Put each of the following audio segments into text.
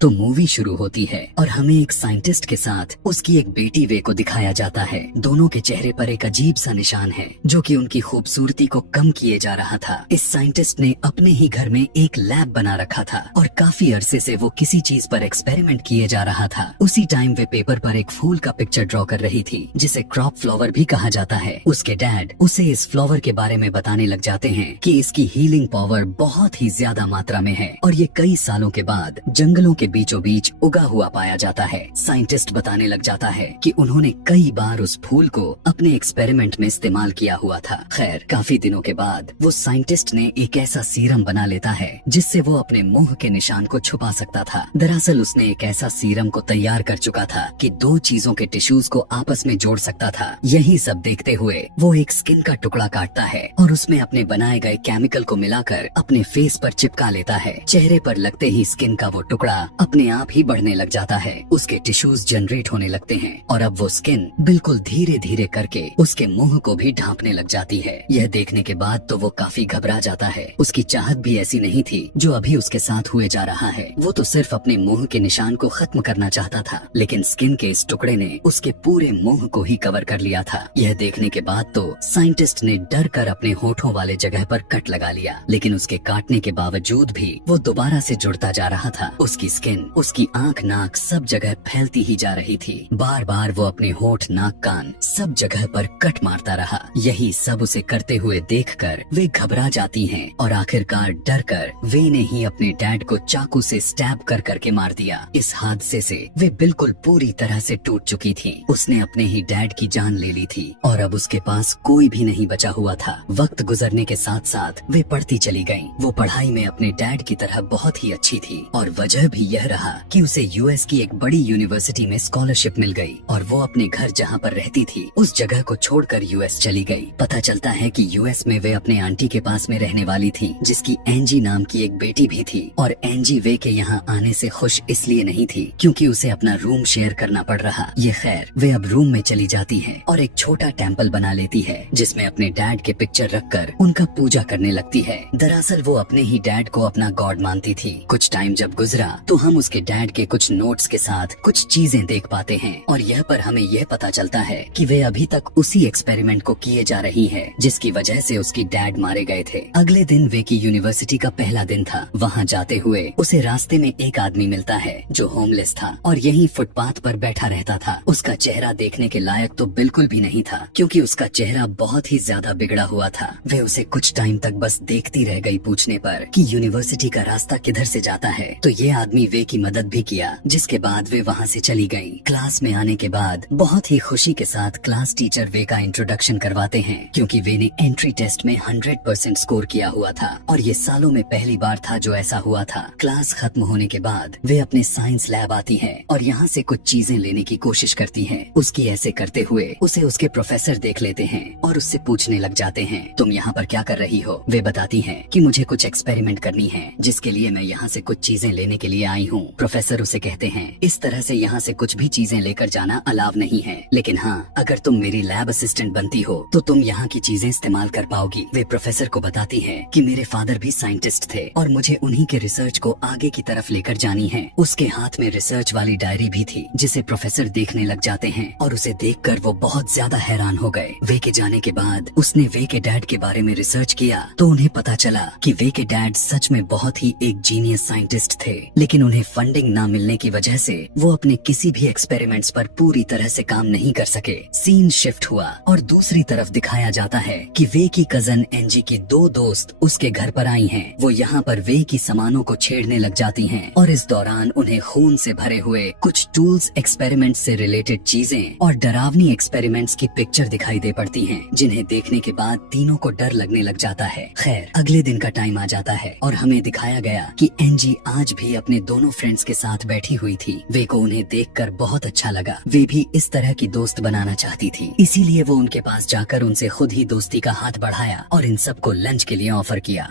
तो मूवी शुरू होती है और हमें एक साइंटिस्ट के साथ उसकी एक बेटी वे को दिखाया जाता है। दोनों के चेहरे पर एक अजीब सा निशान है जो कि उनकी खूबसूरती को कम किए जा रहा था। इस साइंटिस्ट ने अपने ही घर में एक लैब बना रखा था और काफी अरसे से वो किसी चीज पर एक्सपेरिमेंट किए जा रहा था। उसी टाइम वे पेपर पर एक फूल का पिक्चर ड्रॉ कर रही थी जिसे क्रॉप फ्लावर भी कहा जाता है। उसके डैड उसे इस फ्लावर के बारे में बताने लग जाते हैं कि इसकी हीलिंग पावर बहुत ही ज्यादा मात्रा में है और ये कई सालों के बाद जंगलों के बीचों बीच उगा हुआ पाया जाता है। साइंटिस्ट बताने लग जाता है कि उन्होंने कई बार उस फूल को अपने एक्सपेरिमेंट में इस्तेमाल किया हुआ था। खैर, काफी दिनों के बाद वो साइंटिस्ट ने एक ऐसा सीरम बना लेता है जिससे वो अपने मुंह के निशान को छुपा सकता था। दरअसल उसने एक ऐसा सीरम को तैयार कर चुका था कि दो चीजों के टिश्यूज को आपस में जोड़ सकता था। यही सब देखते हुए वो एक स्किन का टुकड़ा काटता है और उसमें अपने बनाए गए केमिकल को मिलाकर अपने फेस पर चिपका लेता है। चेहरे पर लगते ही स्किन का वो टुकड़ा अपने आप ही बढ़ने लग जाता है। उसके टिश्यूज जनरेट होने लगते हैं और अब वो स्किन बिल्कुल धीरे धीरे करके उसके मुंह को भी ढांपने लग जाती है। यह देखने के बाद तो वो काफी घबरा जाता है। उसकी चाहत भी ऐसी नहीं थी जो अभी उसके साथ हुए जा रहा है। वो तो सिर्फ अपने मुंह के निशान को खत्म करना चाहता था, लेकिन स्किन के इस टुकड़े ने उसके पूरे मुंह को ही कवर कर लिया था। यह देखने के बाद तो साइंटिस्ट ने डर कर अपने होठों वाले जगह पर कट लगा लिया, लेकिन उसके काटने के बावजूद भी वो दोबारा से जुड़ता जा रहा था। उसकी स्किन, उसकी आंख, नाक सब जगह फैलती ही जा रही थी। बार बार वो अपने होठ, नाक, कान सब जगह पर कट मारता रहा। यही सब उसे करते हुए देखकर वे घबरा जाती हैं और आखिरकार डर कर वे ने ही अपने डैड को चाकू से स्टैब कर करके मार दिया। इस हादसे से वे बिल्कुल पूरी तरह से टूट चुकी थी। उसने अपने ही डैड की जान ले ली थी और अब उसके पास कोई भी नहीं बचा हुआ था। वक्त गुजरने के साथ साथ वे पढ़ती चली गईं। वो पढ़ाई में अपने डैड की तरह बहुत ही अच्छी थी और वजह भी यह रहा कि उसे यूएस की एक बड़ी यूनिवर्सिटी में स्कॉलरशिप मिल गई और वो अपने घर जहाँ पर रहती थी उस जगह को छोड़कर यूएस चली गई। पता चलता है कि यूएस में वे अपने आंटी के पास में रहने वाली थी जिसकी एंजी नाम की एक बेटी भी थी और एंजी वे के यहाँ आने से खुश इसलिए नहीं थी क्योंकि उसे अपना रूम शेयर करना पड़ रहा। ये खैर, वे अब रूम में चली जाती है और एक छोटा टेम्पल बना लेती है जिसमें अपने डैड के पिक्चर रखकर उनका पूजा करने लगती है। दरअसल वो अपने ही डैड को अपना गॉड मानती थी। कुछ टाइम जब गुजरा तो हम उसके डैड के कुछ नोट्स के साथ कुछ चीजें देख पाते हैं और यह पर हमें यह पता चलता है कि वे अभी तक उसी एक्सपेरिमेंट को किए जा रही है जिसकी वजह से उसकी डैड मारे गए थे। अगले दिन वे की यूनिवर्सिटी का पहला दिन था। वहाँ जाते हुए उसे रास्ते में एक आदमी मिलता है जो होमलेस था और यही फुटपाथ पर बैठा रहता था। उसका चेहरा देखने के लायक तो बिल्कुल भी नहीं था क्योंकि उसका चेहरा बहुत ही ज्यादा बिगड़ा हुआ था। वे उसे कुछ टाइम तक बस देखती रह गई पूछने पर कि यूनिवर्सिटी का रास्ता किधर से जाता है। तो ये आदमी वे की मदद भी किया जिसके बाद वे वहाँ से चली गयी। क्लास में आने के बाद बहुत ही खुशी के साथ क्लास टीचर वे का इंट्रोडक्शन करवाते हैं क्योंकि वे ने एंट्री टेस्ट में 100% स्कोर किया हुआ था और ये सालों में पहली बार था जो ऐसा हुआ था। क्लास खत्म होने के बाद वे अपने साइंस लैब आती है और यहाँ से कुछ चीजें लेने की कोशिश करती है। उसकी ऐसे करते हुए उसे उसके प्रोफेसर देख लेते हैं और उससे पूछने लग जाते हैं, तुम यहाँ पर क्या कर रही हो? वे बताती हैं कि मुझे कुछ एक्सपेरिमेंट करनी है जिसके लिए मैं यहाँ से कुछ चीजें लेने के लिए आई हूँ। प्रोफेसर उसे कहते हैं, इस तरह से यहाँ से कुछ भी चीजें लेकर जाना अलाव नहीं है, लेकिन हाँ, अगर तुम मेरी लैब असिस्टेंट बनती हो तो तुम यहाँ की चीजें इस्तेमाल कर पाओगी। वे प्रोफेसर को बताती है कि मेरे फादर भी साइंटिस्ट थे और मुझे उन्हीं के रिसर्च को आगे की तरफ लेकर जानी है। उसके हाथ में रिसर्च वाली डायरी भी थी जिसे प्रोफेसर देखने लग जाते हैं और उसे देखकर वो बहुत ज्यादा हैरान हो गए। वे के जाने के बाद उसने वे के डैड के बारे में रिसर्च किया तो उन्हें पता चला कि वे के डैड सच में बहुत ही एक जीनियस साइंटिस्ट थे, लेकिन उन्हें फंडिंग ना मिलने की वजह से वो अपने किसी भी एक्सपेरिमेंट्स पर पूरी तरह से काम नहीं कर सके। सीन शिफ्ट हुआ और दूसरी तरफ दिखाया जाता है कि वे की कजन एंजी की दो दोस्त उसके घर पर आई हैं। वो यहाँ पर वे की सामानों को छेड़ने लग जाती हैं और इस दौरान उन्हें खून से भरे हुए कुछ टूल्स, एक्सपेरिमेंट से रिलेटेड चीजें और डरावनी एक्सपेरिमेंट्स की पिक्चर दिखाई दे पड़ती हैं, जिन्हें देखने के बाद तीनों को डर लगने लग जाता है। खैर, अगले दिन का टाइम आ जाता है और हमें दिखाया गया कि एंजी आज भी अपने दोनों फ्रेंड्स के साथ बैठी हुई थी। वे को उन्हें देखकर बहुत अच्छा लगा। वे भी इस तरह की दोस्त बनाना चाहती थी, इसीलिए वो उनके पास जाकर उनसे खुद ही दोस्ती का हाथ बढ़ाया और इन सबको लंच के लिए ऑफर किया।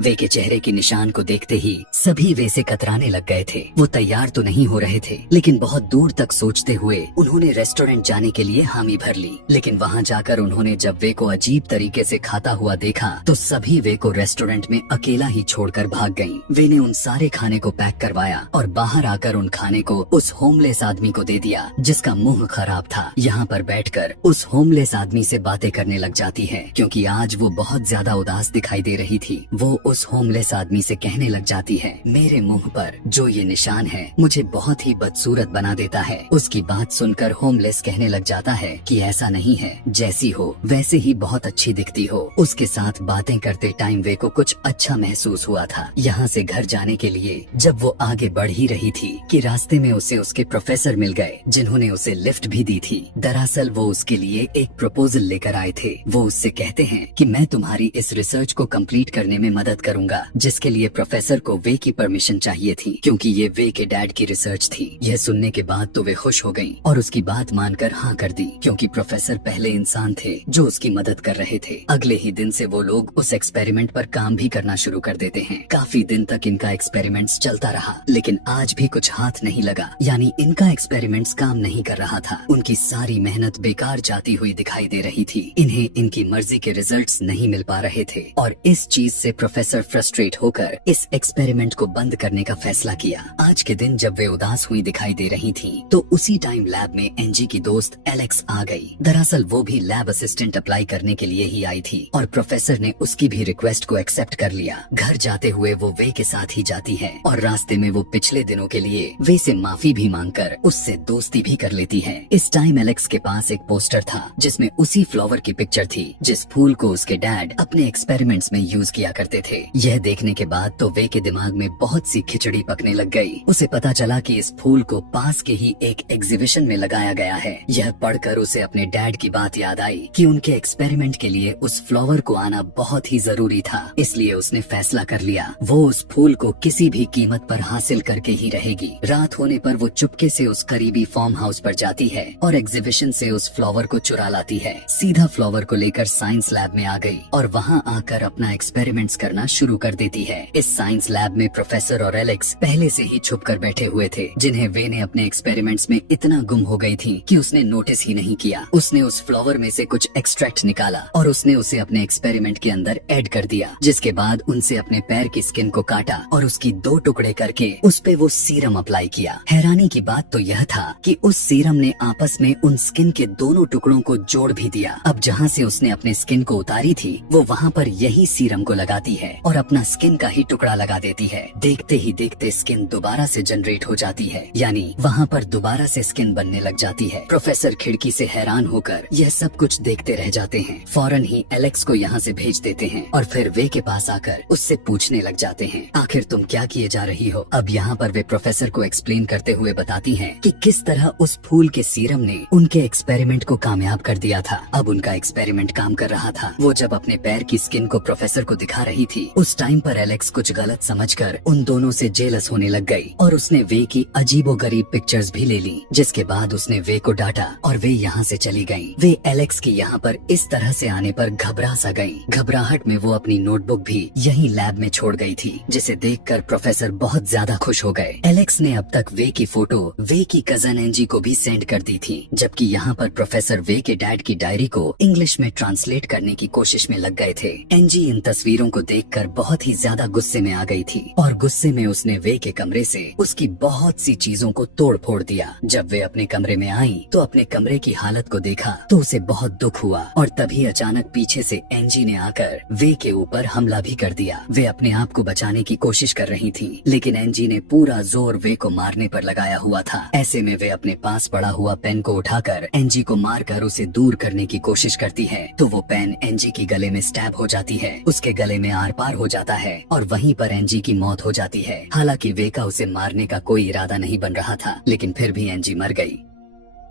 वे के चेहरे के निशान को देखते ही सभी वे से कतराने लग गए थे। वो तैयार तो नहीं हो रहे थे, लेकिन बहुत दूर तक सोचते हुए उन्होंने रेस्टोरेंट जाने के लिए हामी भर ली। लेकिन वहाँ जाकर उन्होंने जब वे को अजीब तरीके से खाता हुआ देखा तो सभी वे को रेस्टोरेंट में अकेला ही छोड़कर भाग गयी। वे ने उन सारे खाने को पैक करवाया और बाहर आकर उन खाने को उस होमलेस आदमी को दे दिया जिसका मुंह खराब था। यहाँ पर बैठकर उस होमलेस आदमी से बातें करने लग जाती है, क्योंकि आज वो बहुत ज्यादा उदास दिखाई दे रही थी। वो उस होमलेस आदमी से कहने लग जाती है, मेरे मुंह पर जो ये निशान है मुझे बहुत ही बदसूरत बना देता है। उसकी बात सुनकर होमलेस कहने लग जाता है कि ऐसा नहीं है, जैसी हो वैसे ही बहुत अच्छी दिखती हो। उसके साथ बातें करते टाइम वे को कुछ अच्छा महसूस हुआ था। यहाँ से घर जाने के लिए जब वो आगे बढ़ ही रही थी कि रास्ते में उसे उसके प्रोफेसर मिल गए, जिन्होंने उसे लिफ्ट भी दी थी। दरअसल वो उसके लिए एक प्रपोजल लेकर आए थे। वो उससे कहते हैं कि मैं तुम्हारी इस रिसर्च को कंप्लीट करने में मदद करूंगा, जिसके लिए प्रोफेसर को वे की परमिशन चाहिए थी, क्योंकि ये वे के डैड की रिसर्च थी। यह सुनने के बाद तो वे खुश हो गयी और उसकी बात मानकर हाँ कर दी, क्योंकि प्रोफेसर पहले इंसान थे जो उसकी मदद कर रहे थे। अगले ही दिन से वो लोग उस एक्सपेरिमेंट पर काम भी करना शुरू कर देते हैं। काफी दिन तक इनका एक्सपेरिमेंट्स चलता रहा, लेकिन आज भी कुछ हाथ नहीं लगा, यानी इनका एक्सपेरिमेंट्स काम नहीं कर रहा था। उनकी सारी मेहनत बेकार जाती हुई दिखाई दे रही थी। इन्हें इनकी मर्जी के रिजल्ट्स नहीं मिल पा रहे थे और इस चीज से प्रोफेसर फ्रस्ट्रेट होकर इस एक्सपेरिमेंट को बंद करने का फैसला किया। आज के दिन जब वे उदास हुई दिखाई दे रही थी तो उसी टाइम लैब में एंजी की दोस्त एलेक्स आ गई। दरअसल वो भी लैब असिस्टेंट अप्लाई करने के लिए ही आई थी और प्रोफेसर ने उसकी भी रिक्वेस्ट को एक्सेप्ट कर लिया। घर जाते हुए वो वे के साथ ही जाती है और रास्ते में वो पिछले दिनों के लिए वे से माफी भी मांगकर उससे दोस्ती भी कर लेती है। इस टाइम एलेक्स के पास एक पोस्टर था जिसमें उसी फ्लावर की पिक्चर थी जिस फूल को उसके डैड अपने एक्सपेरिमेंट्स में यूज किया करते थे। यह देखने के बाद तो वे के दिमाग में बहुत सी खिचड़ी पकने लग गई। उसे पता चला कि इस फूल को पास के ही एक एग्जीबिशन में लगाया गया है। यह पढ़कर उसे अपने डैड की बात याद आई कि उनके एक्सपेरिमेंट के लिए उस फ्लावर को आना बहुत ही जरूरी था। इसलिए उसने फैसला कर लिया वो उस फूल को किसी भी कीमत पर हासिल करके ही रहेगी। रात होने पर वो चुपके से उस करीबी फार्म हाउस पर जाती है और एग्जीबिशन से उस फ्लावर को चुरा लाती है। सीधा फ्लावर को लेकर साइंस लैब में आ गई और वहाँ आकर अपना एक्सपेरिमेंट्स करना शुरू कर देती है। इस साइंस लैब में प्रोफेसर और एलेक्स पहले से ही छुप कर बैठे हुए थे, जिन्हें वे ने अपने एक्सपेरिमेंट्स में इतना गुम हो गई थी कि उसने नोटिस ही नहीं किया। उसने उस फ्लावर में से कुछ एक्सट्रैक्ट निकाला और उसने उसे अपने एक्सपेरिमेंट के अंदर ऐड कर दिया, जिसके बाद उनसे अपने पैर की स्किन को काटा और उसकी 2 टुकड़े करके उस पे वो सीरम अप्लाई किया। हैरानी की बात तो यह था कि उस सीरम ने आपस में उन स्किन के दोनों टुकड़ों को जोड़ भी दिया। अब जहाँ से उसने अपने स्किन को उतारी थी वो वहाँ पर यही सीरम को लगाती है और अपना स्किन का ही टुकड़ा लगा देती है। देखते ही देखते स्किन दोबारा से जनरेट हो जाती है, यानी वहाँ पर दोबारा से स्किन बनने लग जाती है। प्रोफेसर खिड़की से हैरान होकर यह सब कुछ देखते रह जाते हैं। फौरन ही एलेक्स को यहाँ से भेज देते हैं और फिर वे के पास आकर उससे पूछने लग जाते हैं, आखिर तुम क्या किए जा रही हो। अब यहाँ पर वे प्रोफेसर को एक्सप्लेन करते हुए बताती हैं कि किस तरह उस फूल के सीरम ने उनके एक्सपेरिमेंट को कामयाब कर दिया था। अब उनका एक्सपेरिमेंट काम कर रहा था। वो जब अपने पैर की स्किन को प्रोफेसर को दिखा रही थी उस टाइम पर एलेक्स कुछ गलत समझकर उन दोनों से जेलस होने लग गई और उसने वे की अजीबोगरीब पिक्चर्स भी ले ली, जिसके बाद उसने वे को डांटा और वे यहाँ से चली गयी। वे एलेक्स की यहाँ पर इस तरह से आने पर घबरा सा गयी। घबराहट में वो अपनी नोटबुक भी यही लैब में छोड़ गई थी, जिसे देखकर प्रोफेसर बहुत ज्यादा खुश हो गए। एलेक्स ने अब तक वे की फोटो वे की कजन एंजी को भी सेंड कर दी थी, जबकि यहाँ पर प्रोफेसर वे के डैड की डायरी को इंग्लिश में ट्रांसलेट करने की कोशिश में लग गए थे। एंजी इन तस्वीरों को देखकर बहुत ही ज्यादा गुस्से में आ गई थी और गुस्से में उसने वे के कमरे से उसकी बहुत सी चीजों को तोड़ फोड़ दिया। जब वे अपने कमरे में आई तो अपने कमरे की हालत को देखा तो उसे बहुत दुख हुआ और तभी अचानक पीछे से एंजी ने आकर वे के ऊपर हमला भी कर दिया। वे अपने आप को बचाने की कोशिश कर रही थी, लेकिन एंजी ने पूरा जोर वे को मारने पर लगाया हुआ था। ऐसे में वे अपने पास पड़ा हुआ पेन को उठाकर एंजी को मारकर उसे दूर करने की कोशिश करती है, तो वो पेन एंजी की गले में स्टैब हो जाती है, उसके गले में आर पार हो जाता है और वहीं पर एंजी की मौत हो जाती है। हालांकि वे का उसे मारने का कोई इरादा नहीं बन रहा था, लेकिन फिर भी एंजी मर गई।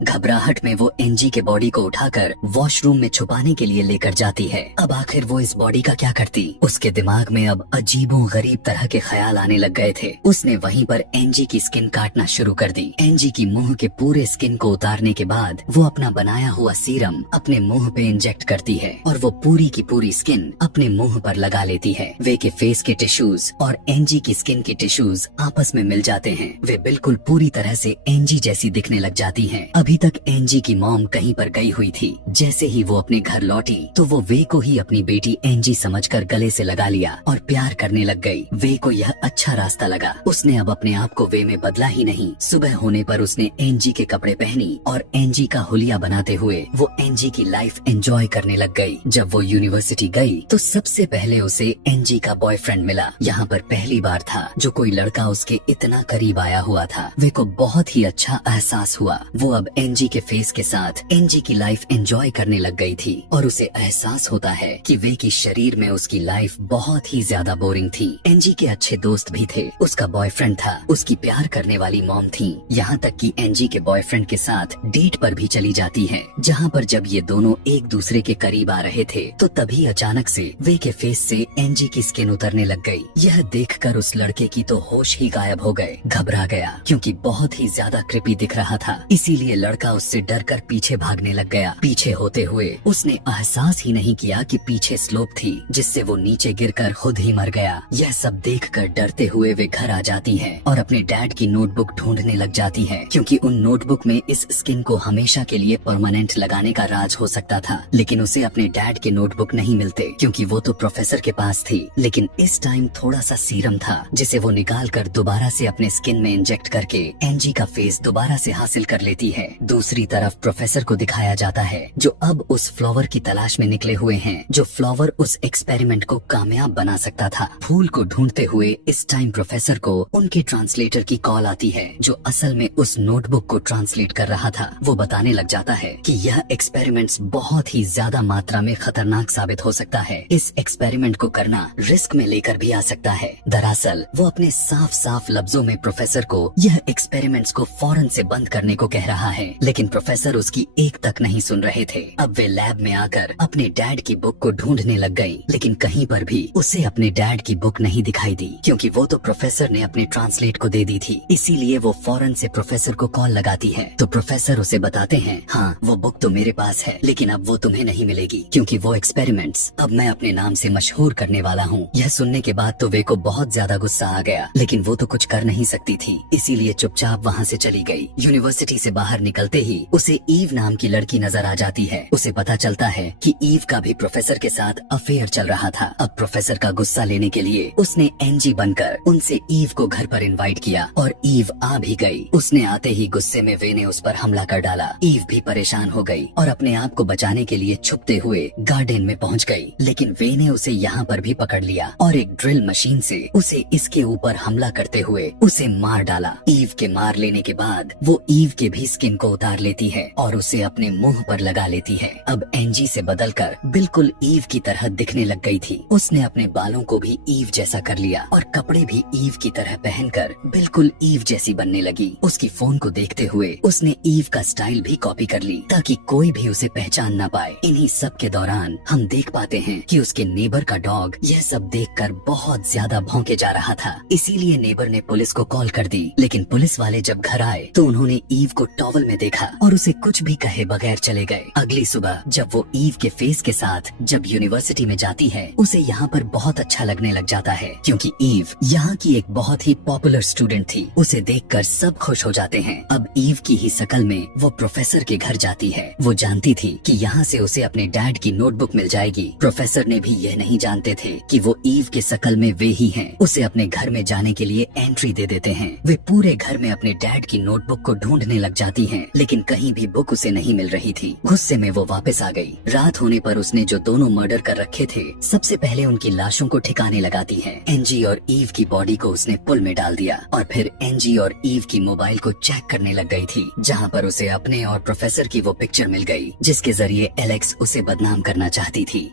घबराहट में वो एनजी के बॉडी को उठाकर वॉशरूम में छुपाने के लिए लेकर जाती है। अब आखिर वो इस बॉडी का क्या करती? उसके दिमाग में अब अजीबो गरीब तरह के ख्याल आने लग गए थे। उसने वहीं पर एनजी की स्किन काटना शुरू कर दी। एनजी की मुंह के पूरे स्किन को उतारने के बाद वो अपना बनाया हुआ सीरम अपने मुंह पे इंजेक्ट करती है और वो पूरी की पूरी स्किन अपने मुंह पर लगा लेती है। वे के फेस के टिश्यूज और एनजी की स्किन के टिश्यूज आपस में मिल जाते हैं। वे बिल्कुल पूरी तरह से एनजी जैसी दिखने लग जाती हैं। अभी तक एनजी की मॉम कहीं पर गई हुई थी। जैसे ही वो अपने घर लौटी तो वो वे को ही अपनी बेटी एनजी समझकर गले से लगा लिया और प्यार करने लग गई। वे को यह अच्छा रास्ता लगा। उसने अब अपने आप को वे में बदला ही नहीं। सुबह होने पर उसने एनजी के कपड़े पहनी और एनजी का हुलिया बनाते हुए वो एनजी की लाइफ एंजॉय करने लग गई। जब वो यूनिवर्सिटी गई तो सबसे पहले उसे एनजी का बॉयफ्रेंड मिला। यहाँ पर पहली बार था जो कोई लड़का उसके इतना करीब आया हुआ था। वे को बहुत ही अच्छा एहसास हुआ। वो अब एनजी के फेस के साथ एनजी की लाइफ एंजॉय करने लग गई थी और उसे एहसास होता है कि वे की शरीर में उसकी लाइफ बहुत ही ज्यादा बोरिंग थी। एनजी के अच्छे दोस्त भी थे, उसका बॉयफ्रेंड था, उसकी प्यार करने वाली मॉम थी। यहाँ तक कि एनजी के बॉयफ्रेंड के साथ डेट पर भी चली जाती है। जहाँ पर जब ये दोनों एक दूसरे के करीब आ रहे थे तो तभी अचानक से वे के फेस से एनजी की स्किन उतरने लग गई। यह देखकर उस लड़के की तो होश ही गायब हो गए। घबरा गया क्योंकि बहुत ही ज्यादा क्रिपी दिख रहा था। इसीलिए लड़का उससे डरकर पीछे भागने लग गया। पीछे होते हुए उसने एहसास ही नहीं किया कि पीछे स्लोप थी जिससे वो नीचे गिरकर खुद ही मर गया। यह सब देखकर डरते हुए वे घर आ जाती है और अपने डैड की नोटबुक ढूंढने लग जाती है क्योंकि उन नोटबुक में इस स्किन को हमेशा के लिए परमानेंट लगाने का राज हो सकता था। लेकिन उसे अपने डैड के नोटबुक नहीं मिलते क्योंकि वो तो प्रोफेसर के पास थी। लेकिन इस टाइम थोड़ा सा सीरम था जिसे वो निकाल कर दोबारा से अपने स्किन में इंजेक्ट करके एनजी का फेस दोबारा से हासिल कर लेती है। दूसरी तरफ प्रोफेसर को दिखाया जाता है जो अब उस फ्लावर की तलाश में निकले हुए हैं जो फ्लावर उस एक्सपेरिमेंट को कामयाब बना सकता था। फूल को ढूंढते हुए इस टाइम प्रोफेसर को उनके ट्रांसलेटर की कॉल आती है जो असल में उस नोटबुक को ट्रांसलेट कर रहा था। वो बताने लग जाता है कि यह एक्सपेरिमेंट्स बहुत ही ज्यादा मात्रा में खतरनाक साबित हो सकता है। इस एक्सपेरिमेंट को करना रिस्क में लेकर भी आ सकता है। दरअसल वो अपने साफ साफ लफ्जों में प्रोफेसर को यह एक्सपेरिमेंट्स को फौरन से बंद करने को कह रहा है, लेकिन प्रोफेसर उसकी एक तक नहीं सुन रहे थे। अब वे लैब में आकर अपने डैड की बुक को ढूंढने लग गई, लेकिन कहीं पर भी उसे अपने डैड की बुक नहीं दिखाई दी क्योंकि वो तो प्रोफेसर ने अपने ट्रांसलेट को दे दी थी। इसीलिए वो फौरन से प्रोफेसर को कॉल लगाती है तो प्रोफेसर उसे बताते हैं, हाँ वो बुक तो मेरे पास है लेकिन अब वो तुम्हें नहीं मिलेगी क्योंकि वो एक्सपेरिमेंट्स अब मैं अपने नाम से मशहूर करने वाला हूँ। यह सुनने के बाद तो वे को बहुत ज्यादा गुस्सा आ गया, लेकिन वो तो कुछ कर नहीं सकती थी, इसीलिए चुपचाप वहाँ से चली गई। यूनिवर्सिटी से बाहर निकलते ही उसे ईव नाम की लड़की नजर आ जाती है। उसे पता चलता है कि ईव का भी प्रोफेसर के साथ अफेयर चल रहा था। अब प्रोफेसर का गुस्सा लेने के लिए उसने एनजी बनकर उनसे ईव को घर पर इनवाइट किया और ईव आ भी गई। उसने आते ही गुस्से में वे ने उस पर हमला कर डाला। ईव भी परेशान हो गई और अपने आप को बचाने के लिए छुपते हुए गार्डन में पहुंच गई, लेकिन वे ने उसे यहाँ पर भी पकड़ लिया और एक ड्रिल मशीन से उसे इसके ऊपर हमला करते हुए उसे मार डाला। ईव के मार लेने के बाद वो ईव के भी स्किन को उतार लेती है और उसे अपने मुंह पर लगा लेती है। अब एनजी से बदलकर बिल्कुल ईव की तरह दिखने लग गई थी। उसने अपने बालों को भी ईव जैसा कर लिया और कपड़े भी ईव की तरह पहनकर बिल्कुल ईव जैसी बनने लगी। उसकी फोन को देखते हुए उसने ईव का स्टाइल भी कॉपी कर ली ताकि कोई भी उसे पहचान न पाए। इन्हीं सब के दौरान हम देख पाते हैं कि उसके नेबर का डॉग यह सब देखकर बहुत ज्यादा भौंके जा रहा था। इसीलिए नेबर ने पुलिस को कॉल कर दी, लेकिन पुलिस वाले जब घर आए तो उन्होंने ईव को टॉवल में देखा और उसे कुछ भी कहे बगैर चले गए। अगली सुबह जब वो ईव के फेस के साथ जब यूनिवर्सिटी में जाती है उसे यहाँ पर बहुत अच्छा लगने लग जाता है क्योंकि ईव यहाँ की एक बहुत ही पॉपुलर स्टूडेंट थी। उसे देखकर सब खुश हो जाते हैं। अब ईव की ही शकल में वो प्रोफेसर के घर जाती है। वो जानती थी कि यहाँ से उसे अपने डैड की नोटबुक मिल जाएगी। प्रोफेसर ने भी यह नहीं जानते थे कि वो ईव के शकल में वे ही हैं। उसे अपने घर में जाने के लिए एंट्री दे देते हैं। वे पूरे घर में अपने डैड की नोटबुक को ढूंढने लग जाती हैं, लेकिन कहीं भी बुक उसे नहीं मिल रही थी। गुस्से में वो वापस आ गई। रात होने पर उसने जो दोनों मर्डर कर रखे थे सबसे पहले उनकी लाशों को ठिकाने लगाती है। एनजी और ईव की बॉडी को उसने पुल में डाल दिया और फिर एनजी और ईव की मोबाइल को चेक करने लग गई थी, जहाँ पर उसे अपने और प्रोफेसर की वो पिक्चर मिल गई जिसके जरिए एलेक्स उसे बदनाम करना चाहती थी।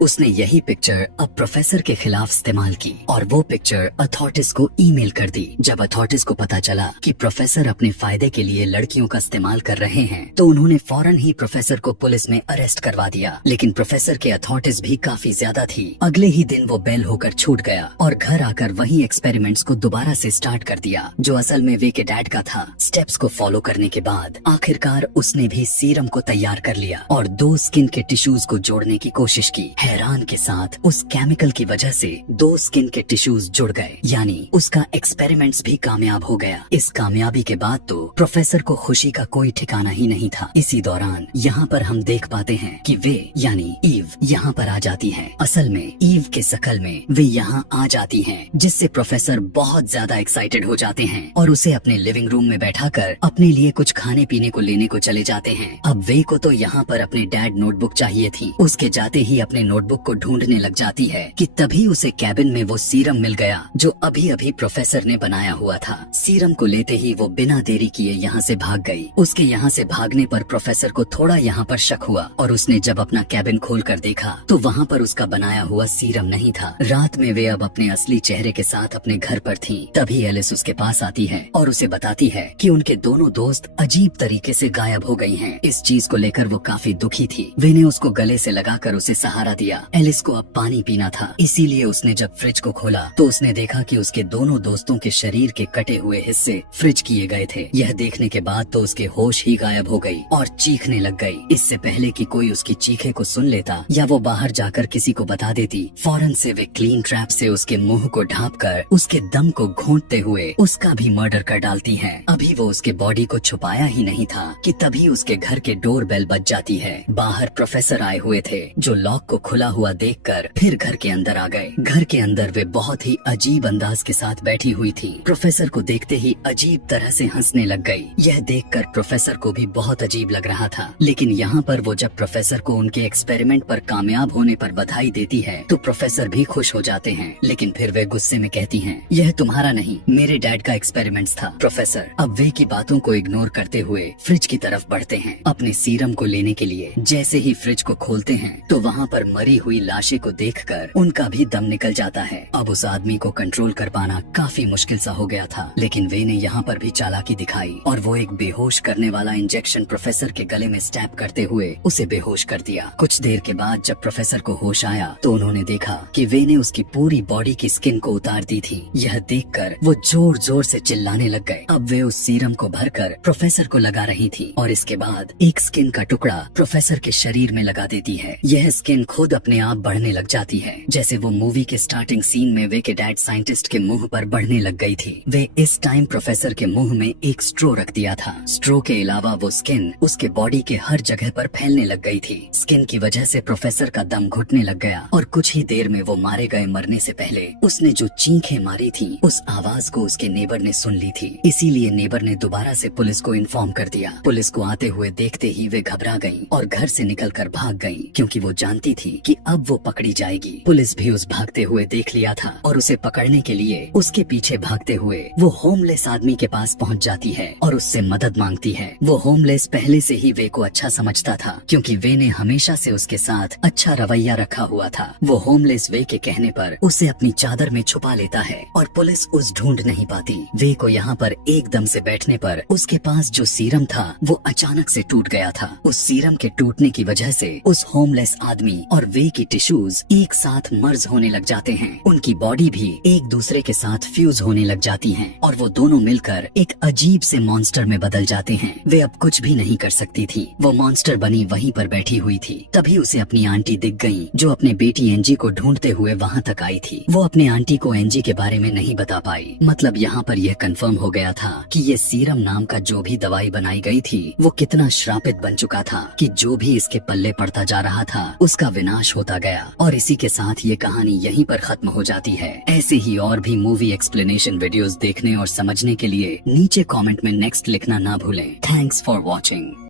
उसने यही पिक्चर अब प्रोफेसर के खिलाफ इस्तेमाल की और वो पिक्चर अथॉरिटीज को ईमेल कर दी। जब अथॉरिटीज को पता चला कि प्रोफेसर अपने फायदे के लिए लड़कियों का इस्तेमाल कर रहे हैं तो उन्होंने फौरन ही प्रोफेसर को पुलिस में अरेस्ट करवा दिया। लेकिन प्रोफेसर के अथॉरिटीज भी काफी ज्यादा थी। अगले ही दिन वो बेल होकर छूट गया और घर आकर वही एक्सपेरिमेंट्स को दोबारा से स्टार्ट कर दिया जो असल में वे के डैड का था। स्टेप्स को फॉलो करने के बाद आखिरकार उसने भी सीरम को तैयार कर लिया और 2 स्किन के टिश्यूज को जोड़ने की कोशिश की। हैरान के साथ उस केमिकल की वजह से 2 स्किन के टिश्यूज जुड़ गए, यानी उसका एक्सपेरिमेंट्स भी कामयाब हो गया। इस कामयाबी के बाद तो प्रोफेसर को खुशी का कोई ठिकाना ही नहीं था। इसी दौरान यहाँ पर हम देख पाते हैं कि वे यानी ईव यहाँ पर आ जाती है। असल में ईव के शकल में वे यहाँ आ जाती हैं, जिससे प्रोफेसर बहुत ज्यादा एक्साइटेड हो जाते हैं और उसे अपने लिविंग रूम में बैठाकर अपने लिए कुछ खाने पीने को लेने को चले जाते हैं। अब वे को तो यहाँ पर अपने डैड नोटबुक चाहिए थी। उसके जाते ही अपने नोटबुक को ढूंढने लग जाती है कि तभी उसे कैबिन में वो सीरम मिल गया जो अभी अभी प्रोफेसर ने बनाया हुआ था। सीरम को लेते ही वो बिना देरी किए यहाँ से भाग गई। उसके यहाँ से भागने पर प्रोफेसर को थोड़ा यहाँ पर शक हुआ और उसने जब अपना कैबिन खोल कर देखा तो वहाँ पर उसका बनाया हुआ सीरम नहीं था। रात में वे अब अपने असली चेहरे के साथ अपने घर पर थी। तभी एलिस उसके पास आती है और उसे बताती है कि उनके दोनों दोस्त अजीब तरीके से गायब हो गई हैं। इस चीज को लेकर वो काफी दुखी थी। वे ने उसको गले से लगाकर उसे सहारा दिया। एलिस को अब पानी पीना था, इसीलिए उसने जब फ्रिज को खोला तो उसने देखा कि उसके दोनों दोस्तों के शरीर के कटे हुए हिस्से फ्रिज किए गए थे। यह देखने के बाद तो उसके होश ही गायब हो गई और चीखने लग गई। इससे पहले कि कोई उसकी चीखे को सुन लेता या वो बाहर जाकर किसी को बता देती, फौरन से वे क्लीन ट्रैप से उसके मुंह को ढांपकर उसके दम को घोंटते हुए उसका भी मर्डर कर डालती हैं। अभी वो उसके बॉडी को छुपाया ही नहीं था कि तभी उसके घर के डोर बेल बज जाती है। बाहर प्रोफेसर आए हुए थे जो लॉक को खुला हुआ देखकर फिर घर के अंदर आ गए। घर के अंदर वे बहुत ही अजीब अंदाज के साथ बैठी हुई थी। प्रोफेसर को देखते ही अजीब तरह से हंसने लग गई। यह देखकर प्रोफेसर को भी बहुत अजीब लग रहा था। लेकिन यहाँ पर वो जब प्रोफेसर को उनके एक्सपेरिमेंट पर कामयाब होने पर बधाई देती है तो प्रोफेसर भी खुश हो जाते हैं। लेकिन फिर वे गुस्से में कहती हैं, यह तुम्हारा नहीं मेरे डैड का एक्सपेरिमेंट्स था। प्रोफेसर अब वे की बातों को इग्नोर करते हुए फ्रिज की तरफ बढ़ते हैं अपने सीरम को लेने के लिए। जैसे ही फ्रिज को खोलते हैं तो वहाँ पर मरी हुई लाशें को देखकर उनका भी दम निकल जाता है। अब उस आदमी को कंट्रोल कर पाना काफी मुश्किल सा हो गया था। लेकिन वे ने यहाँ पर भी चालाकी दिखाई और वो एक बेहोश करने वाला इंजेक्शन प्रोफेसर के गले में स्टैब करते हुए उसे बेहोश कर दिया। कुछ देर के बाद जब प्रोफेसर को होश आया तो उन्होंने देखा कि वे ने उसकी पूरी बॉडी की स्किन को उतार दी थी। यह देखकर वो जोर जोर से चिल्लाने लग गए। अब वे उस सीरम को भरकर प्रोफेसर को लगा रही थी और इसके बाद एक स्किन का टुकड़ा प्रोफेसर के शरीर में लगा देती है। यह स्किन खुद अपने आप बढ़ने लग जाती है, जैसे वो मूवी के स्टार्टिंग सीन में वे के डैड साइंटिस्ट के मुंह पर बढ़ने लग गई थी। वे इस टाइम प्रोफेसर के मुंह में एक स्ट्रो रख दिया था। स्ट्रो के अलावा वो स्किन उसके बॉडी के हर जगह पर फैलने लग गई थी। स्किन की वजह से प्रोफेसर का दम घुटने लग गया और कुछ ही देर में वो मारे गए। मरने से पहले उसने जो चीखें मारी थी उस आवाज को उसके नेबर ने सुन ली थी। इसीलिए नेबर ने दोबारा से पुलिस को इन्फॉर्म कर दिया। पुलिस को आते हुए देखते ही वे घबरा गईं और घर से निकलकर भाग गईं, क्योंकि वो जानती थी कि अब वो पकड़ी जाएगी। पुलिस भी उस भागते हुए देख लिया था और उसे पकड़ने के लिए उसके पीछे भागते हुए वो होमलेस आदमी के पास पहुंच जाती है और उससे मदद मांगती है। वो होमलेस पहले से ही वे को अच्छा समझता था, क्योंकि वे ने हमेशा से उसके साथ अच्छा रवैया रखा हुआ था। वो होमलेस वे के कहने पर उसे अपनी चादर में छुपा लेता है और पुलिस उस ढूंढ नहीं पाती। वे को यहाँ पर एकदम से बैठने पर उसके पास जो सीरम था वो अचानक से टूट गया था। उस सीरम के टूटने की वजह से उस होमलेस आदमी और वे की टिश्यूज एक साथ मर्ज होने लग जाते हैं। उनकी बॉडी भी एक दूसरे के साथ फ्यूज होने लग जाती हैं और वो दोनों मिलकर एक अजीब से मॉन्स्टर में बदल जाते हैं। वे अब कुछ भी नहीं कर सकती थी। वो मॉन्स्टर बनी वहीं पर बैठी हुई थी। तभी उसे अपनी आंटी दिख गई जो अपने बेटी एंजी को ढूंढते हुए वहाँ तक आई थी। वो अपने आंटी को एंजी के बारे में नहीं बता पाई। मतलब यहाँ पर यह कंफर्म हो गया था कि ये सीरम नाम का जो भी दवाई बनाई गई थी वो कितना श्रापित बन चुका था कि जो भी इसके पल्ले पड़ता जा रहा था उसका विनाश होता गया। और इसी के साथ ये कहानी यहीं पर खत्म हो जाती है। ऐसे ही और भी मूवी एक्सप्लेनेशन वीडियोस देखने और समझने के लिए नीचे कमेंट में नेक्स्ट लिखना ना भूलें। Thanks for watching.